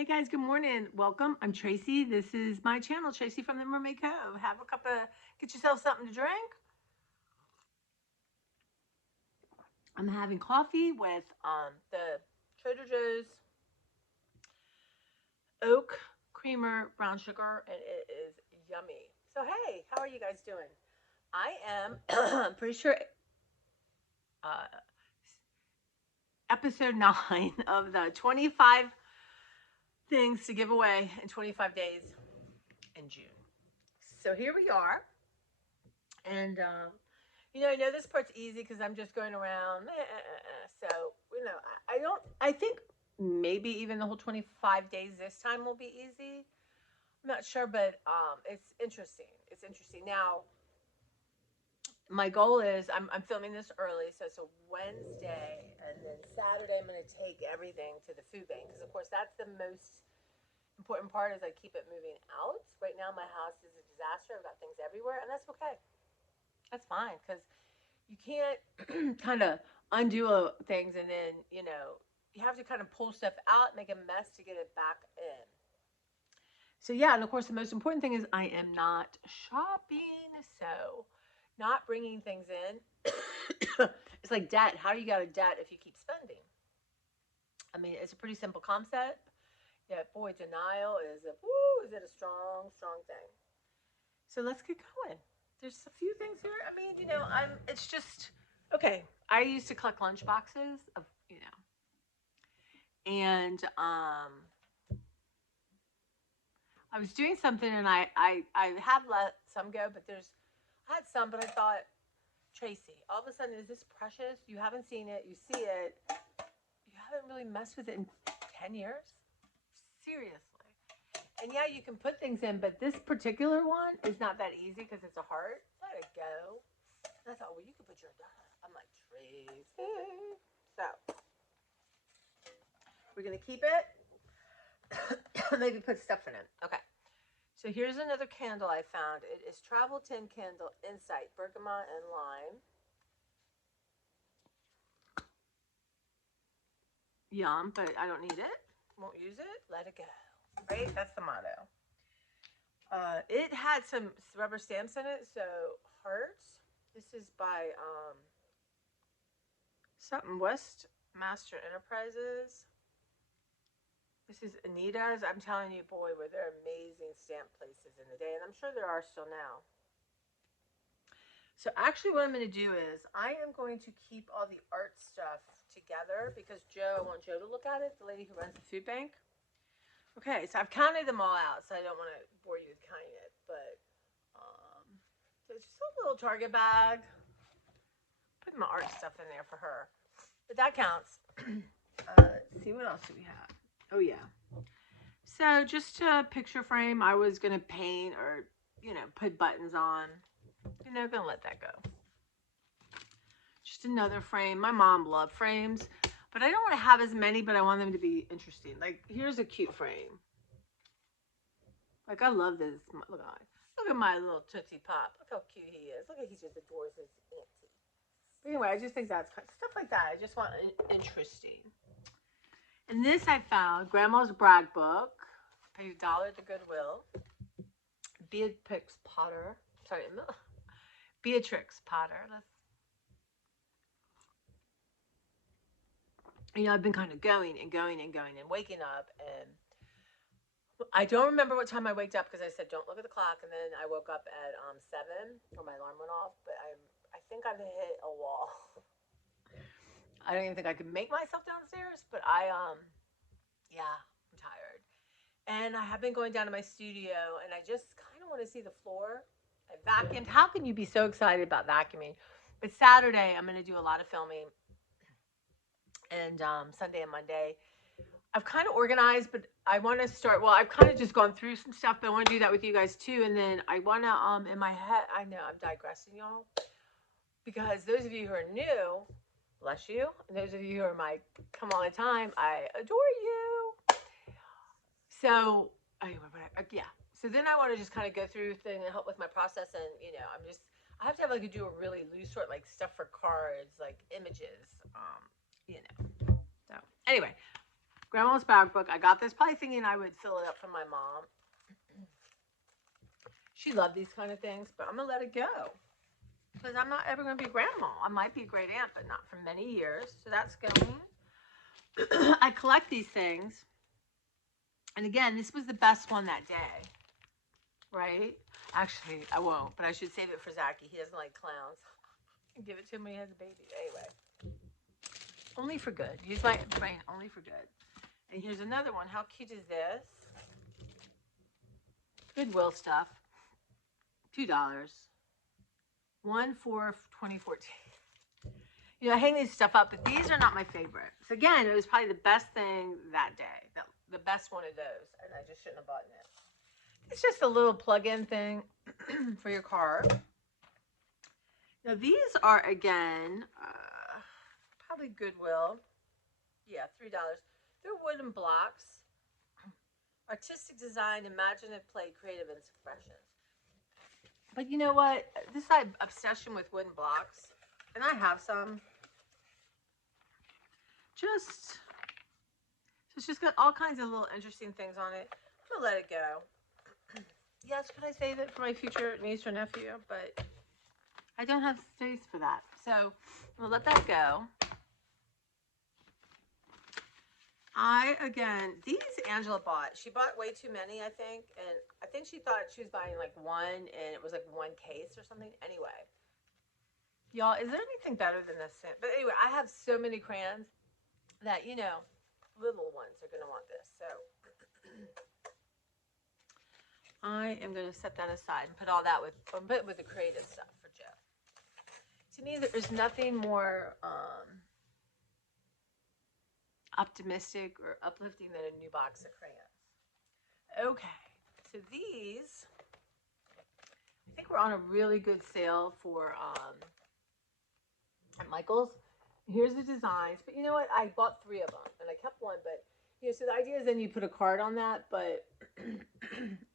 Hey guys, good morning. Welcome. I'm Tracy. This is my channel, Tracy from the Mermaid Cove. Have a cup of, get yourself something to drink. I'm having coffee with the Trader Joe's oat creamer brown sugar, and it is yummy. So hey, how are you guys doing? I am I'm pretty sure uh, episode 9 of the 25 things to give away in 25 days in June. So here we are. And I know this part's easy because I'm just going around. So, I don't, I think maybe even the whole 25 days this time will be easy. I'm not sure, but it's interesting. It's interesting. Now, my goal is I'm filming this early, so it's a Wednesday, and then Saturday I'm going to take everything to the food bank because, of course, that's the most important part is I keep it moving out. Right now, my house is a disaster. I've got things everywhere, and that's okay. That's fine because you can't kind of undo things and then, you have to kind of pull stuff out, make a mess to get it back in. So, yeah, and of course, the most important thing is I am not shopping. So, not bringing things in. It's like debt. How do you get a debt if you keep spending? I mean, it's a pretty simple concept. Yeah, boy, denial is it a strong, strong thing. So let's get going. There's a few things here. I mean, it's just, okay. I used to collect lunch boxes and I was doing something and I have let some go, but I had some, but I thought, Tracy, all of a sudden, is this precious? You haven't seen it, you see it, you haven't really messed with it in 10 years? Seriously. And yeah, you can put things in, but this particular one is not that easy because it's a heart. Let it go. And I thought, well, you could put your. I'm like, Tracy. So we're gonna keep it. Maybe put stuff in it. Okay. So here's another candle I found. It is Travel Tin Candle Insight Bergamot and Lime. Yum, but I don't need it. Won't use it. Let it go. Right? That's the motto. It had some rubber stamps in it, so hearts. This is by something West Master Enterprises. This is Anita's. I'm telling you, boy, were there amazing stamp places in the day, and I'm sure there are still now. So actually what I'm going to do is I am going to keep all the art stuff together because I want Joe to look at it, the lady who runs the food bank. Okay, so I've counted them all out, so I don't want to bore you with counting it, but so it's just a little Target bag. Put my art stuff in there for her. But that counts. Let's see, what else do we have? Oh, yeah. So just a picture frame. I was going to paint or, put buttons on. Going to let that go. Just another frame. My mom loved frames. But I don't want to have as many, but I want them to be interesting. Like, here's a cute frame. Like, I love this. Look at my little Tootsie Pop. Look how cute he is. Look at he just adores his auntie. But anyway, I just think that's stuff like that. I just want interesting. And this I found, Grandma's Brag Book. Paid $1 at the Goodwill. Beatrix Potter. I've been kind of going and waking up, and I don't remember what time I waked up because I said don't look at the clock, and then I woke up at 7 when my alarm went off. But I think I've hit a wall. I don't even think I could make myself downstairs, but I'm tired. And I have been going down to my studio, and I just kind of want to see the floor. I vacuumed. How can you be so excited about vacuuming? But Saturday, I'm going to do a lot of filming, and Sunday and Monday. I've kind of organized, but I want to start. Well, I've kind of just gone through some stuff, but I want to do that with you guys too. And then I want to, in my head, I know I'm digressing, y'all, because those of you who are new, bless you, and those of you who are my come all the time, I adore you. So anyway, yeah. So then I want to just kind of go through things and help with my process, and I have to have do a really loose sort, like stuff for cards, like images, So anyway, Grandma's Book. I got this probably thinking I would fill it up for my mom. She loved these kind of things, but I'm going to let it go. Because I'm not ever going to be grandma. I might be a great aunt, but not for many years. So that's going. I collect these things. And again, this was the best one that day. Right? Actually, I won't, but I should save it for Zachy. He doesn't like clowns. And give it to him when he has a baby. Anyway. Only for good. Use my brain only for good. And here's another one. How cute is this? Goodwill stuff. $2. One for 2014. You know, I hang these stuff up, but these are not my favorite. So again, it was probably the best thing that day. The best one of those. And I just shouldn't have bought it. It's just a little plug-in thing for your car. Now these are, again, probably Goodwill. Yeah, $3. They're wooden blocks. Artistic design, imaginative play, creative expressions. But you know what? This obsession with wooden blocks, and I have some. So it's just got all kinds of little interesting things on it. I'm gonna let it go. Yes, could I save it for my future niece or nephew? But I don't have space for that. So I'm gonna let that go. These Angela bought. She bought way too many, I think. And I think she thought she was buying like one and it was like one case or something. Anyway. Y'all, is there anything better than this? But anyway, I have so many crayons that, you know, little ones are going to want this. So I am going to set that aside and put all that with the creative stuff for Joe. To me, there's nothing more optimistic or uplifting than a new box of crayons. Okay, so these, I think we're on a really good sale for at Michael's. Here's the designs, but you know what? I bought 3 of them, and I kept one. But you know, so the idea is then you put a card on that. But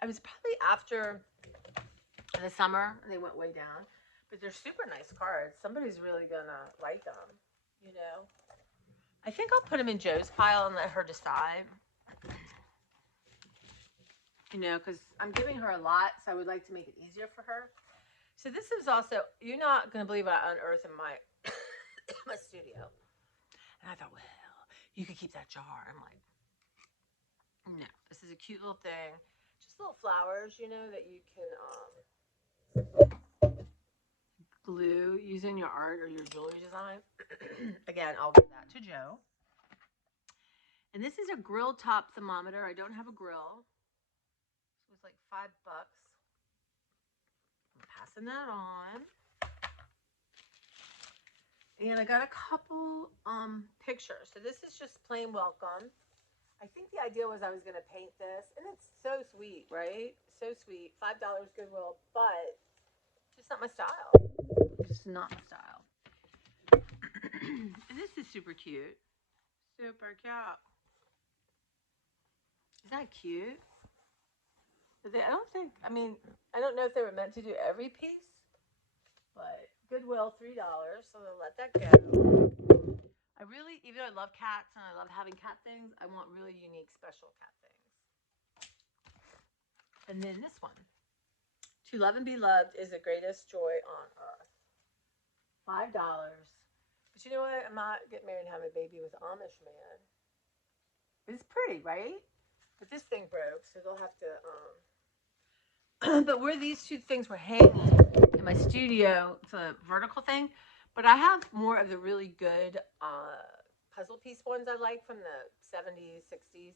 I was probably after the summer, and they went way down. But they're super nice cards. Somebody's really gonna like them, you know. I think I'll put them in Joe's pile and let her decide. You know, because I'm giving her a lot, so I would like to make it easier for her. So this is also, you're not going to believe what I unearthed in my my studio. And I thought, well, you could keep that jar. I'm like, no, this is a cute little thing. Just little flowers, you know, that you can glue using your art or your jewelry design. Again, I'll give that to Joe. And this is a grill top thermometer. I don't have a grill. So it's like $5. I'm passing that on. And I got a couple pictures. So this is just plain welcome. I think the idea was I was going to paint this. And it's so sweet, right? So sweet. $5 Goodwill, but just not my style. Just not my style. And this is super cute. Super cute. Is that cute? I don't know if they were meant to do every piece, but Goodwill, $3, so I'll let that go. Even though I love cats and I love having cat things, I want really unique, special cat things. And then this one. To love and be loved is the greatest joy on earth. $5. But you know what? I'm not getting married and having a baby with an Amish man. It's pretty, right? But this thing broke, so they'll have to but where these 2 things were hanging in my studio, it's a vertical thing. But I have more of the really good puzzle piece ones I like from the 70s, 60s.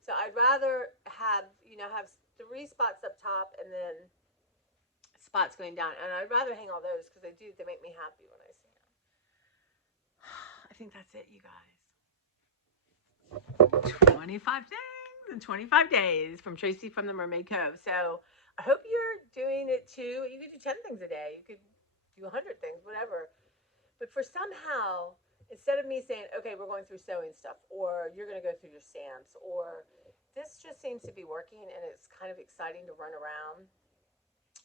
So I'd rather have 3 spots up top and then spots going down. And I'd rather hang all those because they make me happy when I see them. I think that's it, you guys. 25 things in 25 days from Tracy from the Mermaid Cove. So I hope you're doing it too. You could do 10 things a day. You could do 100 things, whatever. But for somehow, instead of me saying, okay, we're going through sewing stuff, or you're going to go through your stamps, or this just seems to be working, and it's kind of exciting to run around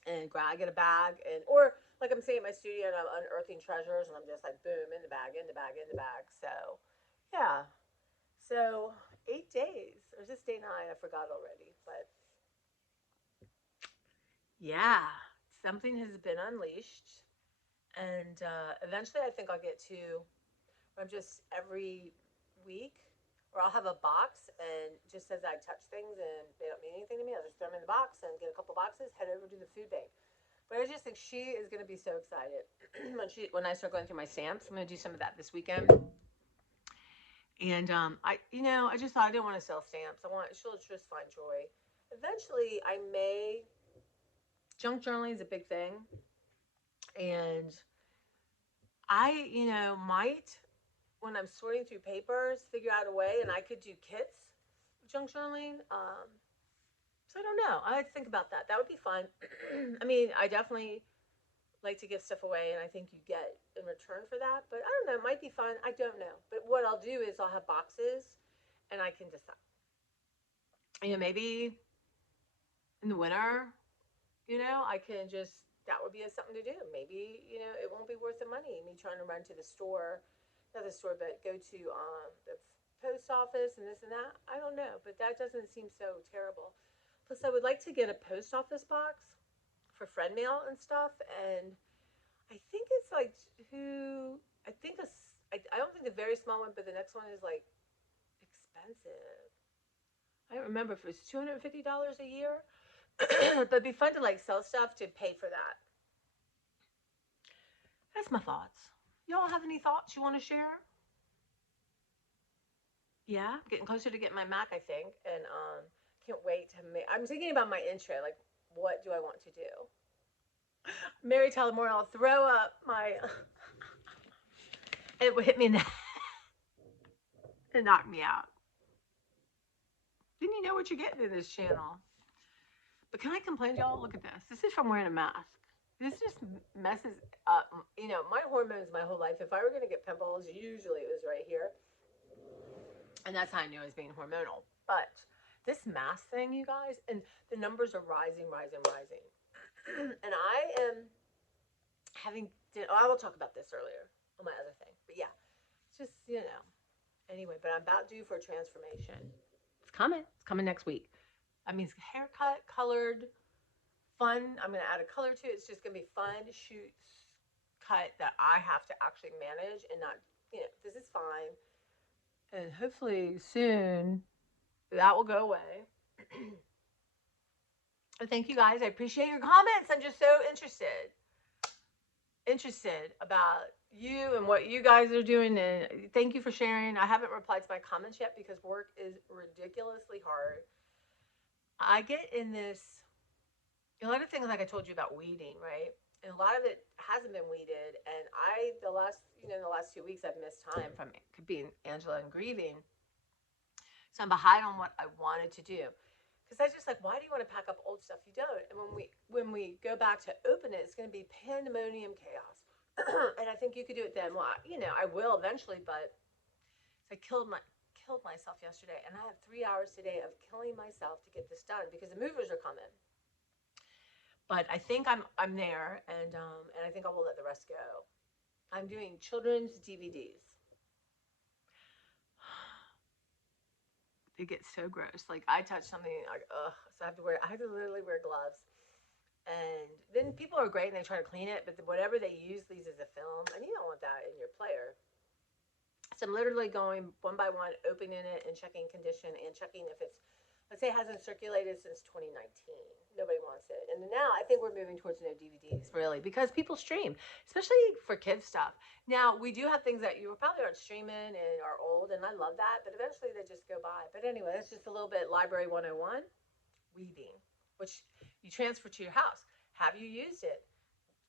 and get a bag, or like I'm saying in my studio, and I'm unearthing treasures, and I'm just like, boom, in the bag, in the bag, in the bag. So, yeah. So 8 days. Or is this day 9? I forgot already. But yeah, something has been unleashed. And eventually I think I'll get to where I'm just every week, or I'll have a box and just as I touch things and they don't mean anything to me, I'll just throw them in the box and get a couple boxes, head over to the food bank. But I just think she is going to be so excited when I start going through my stamps. I'm going to do some of that this weekend. And I just thought I didn't want to sell stamps. She'll just find joy. Eventually, I may. Junk journaling is a big thing, and might when I'm sorting through papers, figure out a way, and I could do kits, junk journaling. So I don't know. I would think about that. That would be fun. I mean, I definitely like to give stuff away, and I think you get in return for that. But I don't know. It might be fun. I don't know. But what I'll do is I'll have boxes, and I can decide. Maybe in the winter, I can just that would be something to do. Maybe it won't be worth the money. Me trying to run to the store, not the store, but go to the post office and this and that. I don't know, but that doesn't seem so terrible. Plus, I would like to get a post office box for friend mail and stuff. And I think it's like who I think a I don't think the very small one, but the next one is like expensive. I don't remember if it was $250 a year. But it'd be fun to like sell stuff to pay for that. That's my thoughts. Y'all have any thoughts you want to share? Yeah, getting closer to getting my Mac, I think, and can't wait to make. I'm thinking about my intro, like what do I want to do? Mary Tyler Moore, I'll throw up my. It would hit me in the and knock me out. Then you know what you're getting in this channel. But can I complain, y'all? Look at this. This is from wearing a mask. This just messes up. My hormones my whole life. If I were going to get pimples, usually it was right here. And that's how I knew I was being hormonal. But this mask thing, you guys, and the numbers are rising, rising, rising. And I am I will talk about this earlier on my other thing. But yeah, it's just, Anyway, but I'm about due for a transformation. It's coming. It's coming next week. That means haircut, colored, fun. I'm going to add a color to it. It's just going to be fun, shoot, cut that I have to actually manage and not, this is fine. And hopefully soon that will go away. Thank you guys. I appreciate your comments. I'm just so interested about you and what you guys are doing. And thank you for sharing. I haven't replied to my comments yet because work is ridiculously hard. I get in this, a lot of things like I told you about weeding, right? And a lot of it hasn't been weeded. And the last 2 weeks, I've missed time from being Angela and grieving. So I'm behind on what I wanted to do. Because I was just like, why do you want to pack up old stuff? You don't. And when we go back to open it, it's going to be pandemonium chaos. And I think you could do it then. Well, I will eventually, but I killed myself yesterday, and I have 3 hours today of killing myself to get this done because the movers are coming. But I think I'm there, and I think I will let the rest go. I'm doing children's DVDs. They get so gross. Like I touch something, like so I have to literally wear gloves. And then people are great and they try to clean it, but whatever they use leaves as a film, and you don't want that in your player. So I'm literally going one by one, opening it and checking condition and checking if it's, let's say it hasn't circulated since 2019. Nobody wants it. And now I think we're moving towards no DVDs, really, because people stream, especially for kids stuff. Now, we do have things that you probably aren't streaming and are old, and I love that, but eventually they just go by. But anyway, that's just a little bit Library 101, weeding, which you transfer to your house. Have you used it?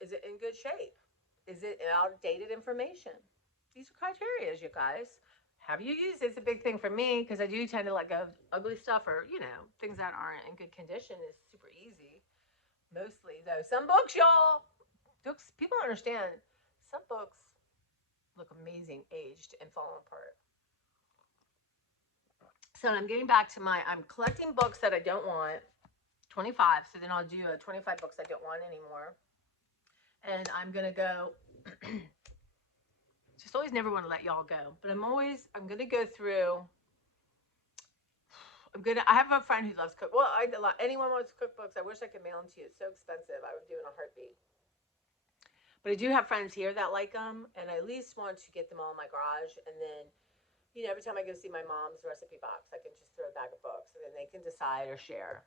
Is it in good shape? Is it outdated information? These are criteria, you guys. Have you used it? It's a big thing for me because I do tend to let go of ugly stuff or, things that aren't in good condition is super easy. Mostly, though. Some books, y'all, people don't understand. Some books look amazing aged and falling apart. So I'm getting back to I'm collecting books that I don't want. 25, so then I'll do 25 books I don't want anymore. And I'm going to go, just always never want to let y'all go, but I'm going to go through I have a friend who loves cook. Well, anyone wants cookbooks. I wish I could mail them to you. It's so expensive. I would do it in a heartbeat. But I do have friends here that like them, and I at least want to get them all in my garage. And then, every time I go see my mom's recipe box, I can just throw a bag of books, and then they can decide or share.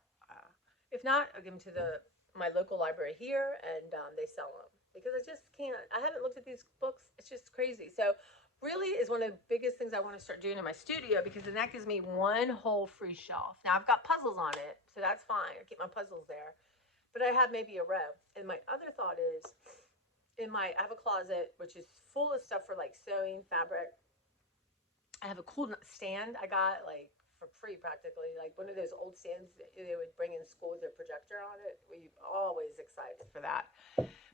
If not, I'll give them to my local library here, and they sell them because I just can't. I haven't looked at these books. It's just crazy. So, really, is one of the biggest things I want to start doing in my studio because then that gives me one whole free shelf. Now I've got puzzles on it, so that's fine. I keep my puzzles there, but I have maybe a row. And my other thought is, I have a closet which is full of stuff for like sewing, fabric. I have a cool stand I got like for free practically, like one of those old stands that they would bring in school with their projector on it. We always excited for that.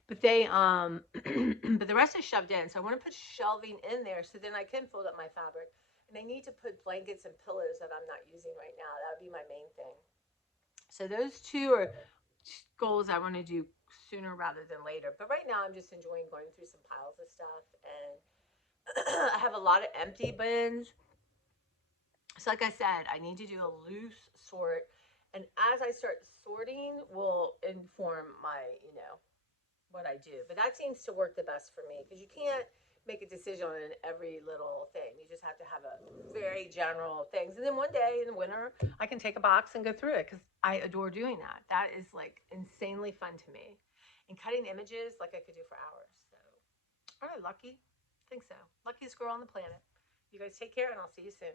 But they but the rest is shoved in. So I want to put shelving in there so then I can fold up my fabric. And I need to put blankets and pillows that I'm not using right now. That would be my main thing. So those two are goals I want to do sooner rather than later. But right now I'm just enjoying going through some piles of stuff, and I have a lot of empty bins. So like I said, I need to do a loose sort, and as I start sorting will inform my, what I do. But that seems to work the best for me because you can't make a decision on every little thing. You just have to have a very general things. And then one day in the winter, I can take a box and go through it because I adore doing that. That is like insanely fun to me. And cutting images, like I could do for hours. So, all right, Lucky. I think so. Luckiest girl on the planet. You guys take care, and I'll see you soon.